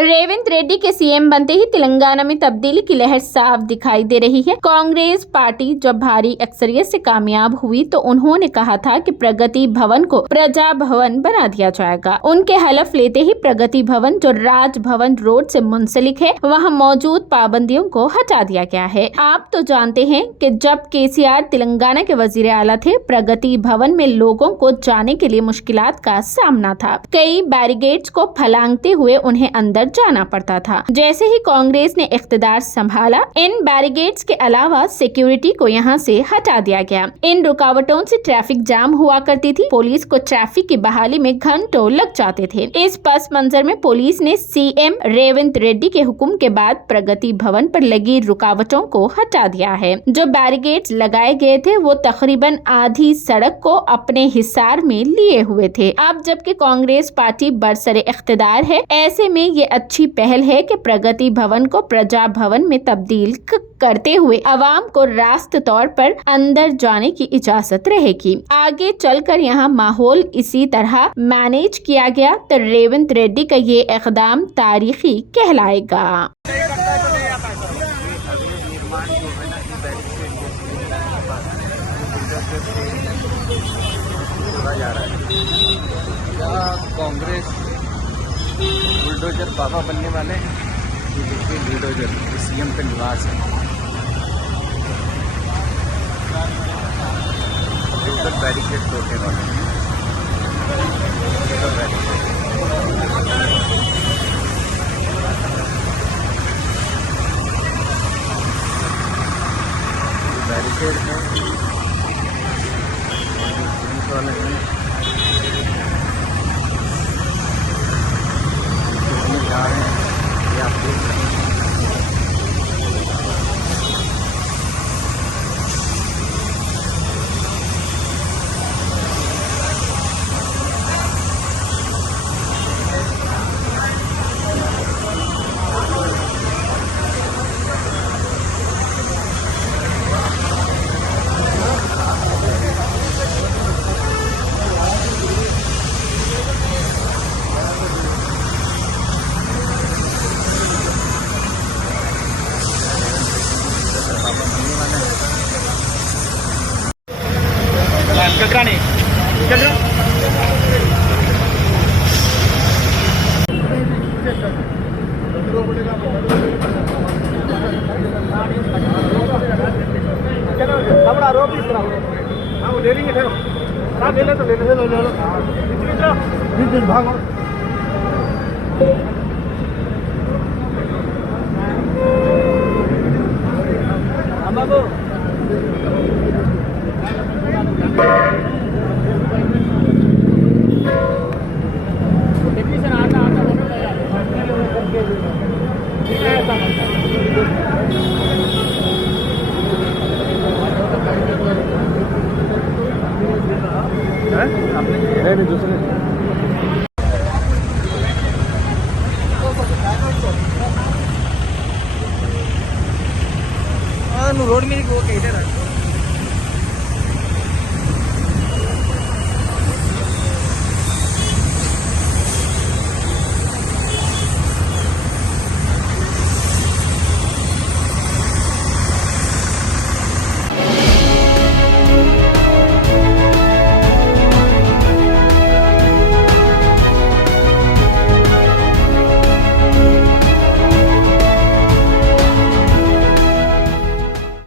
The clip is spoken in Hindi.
रेवंत रेड्डी के सीएम बनते ही तेलंगाना में तब्दीली की लहर साफ दिखाई दे रही है। कांग्रेस पार्टी जब भारी अक्सरियत से कामयाब हुई तो उन्होंने कहा था कि प्रगति भवन को प्रजा भवन बना दिया जाएगा। उनके हलफ लेते ही प्रगति भवन जो राजभवन रोड से मुंसलिक है वहां मौजूद पाबंदियों को हटा दिया गया है। आप तो जानते हैं कि जब केसीआर तेलंगाना के वजीर आला थे, प्रगति भवन में लोगों को जाने के लिए मुश्किलात का सामना था। कई बैरिकेड्स को फलांगते हुए उन्हें अंदर जाना पड़ता था। जैसे ही कांग्रेस ने इख्तिदार संभाला, इन बैरिकेड्स के अलावा सिक्योरिटी को यहाँ से हटा दिया गया। इन रुकावटों से ट्रैफिक जाम हुआ करती थी। पुलिस को ट्रैफिक की बहाली में घंटों लग जाते थे। इस पस मंजर में पुलिस ने सीएम रेवंत रेड्डी के हुक्म के बाद प्रगति भवन पर लगी रुकावटों को हटा दिया है। जो बैरिकेड्स लगाए गए थे वो तकरीबन आधी सड़क को अपने हिसार में लिए हुए थे। अब जबकि कांग्रेस पार्टी बरसरे इख्तिदार है, ऐसे में ये अच्छी पहल है कि प्रगति भवन को प्रजा भवन में तब्दील करते हुए अवाम को रास्त तौर पर अंदर जाने की इजाजत रहेगी। आगे चलकर यहाँ माहौल इसी तरह मैनेज किया गया तो रेवंत रेड्डी का ये इक़दाम तारीखी कहलाएगा। कांग्रेस बुलडोजर बाबा बनने वाले हैं। ये देखिए बुलडोजर सीएम का निवास है। टोटल बैरिकेड तोड़ने वाले हैं। बैरिकेड है वाले हैं। जा रहे हैं, ये आप देख सकते हैं। चक्राने चल रहा रोक हाँ वो ले लेंगे फिर हाँ ले ले तो ले लो भागो बाबू टेक्नीशियन आता आपने दूसरे रोड में वो कहते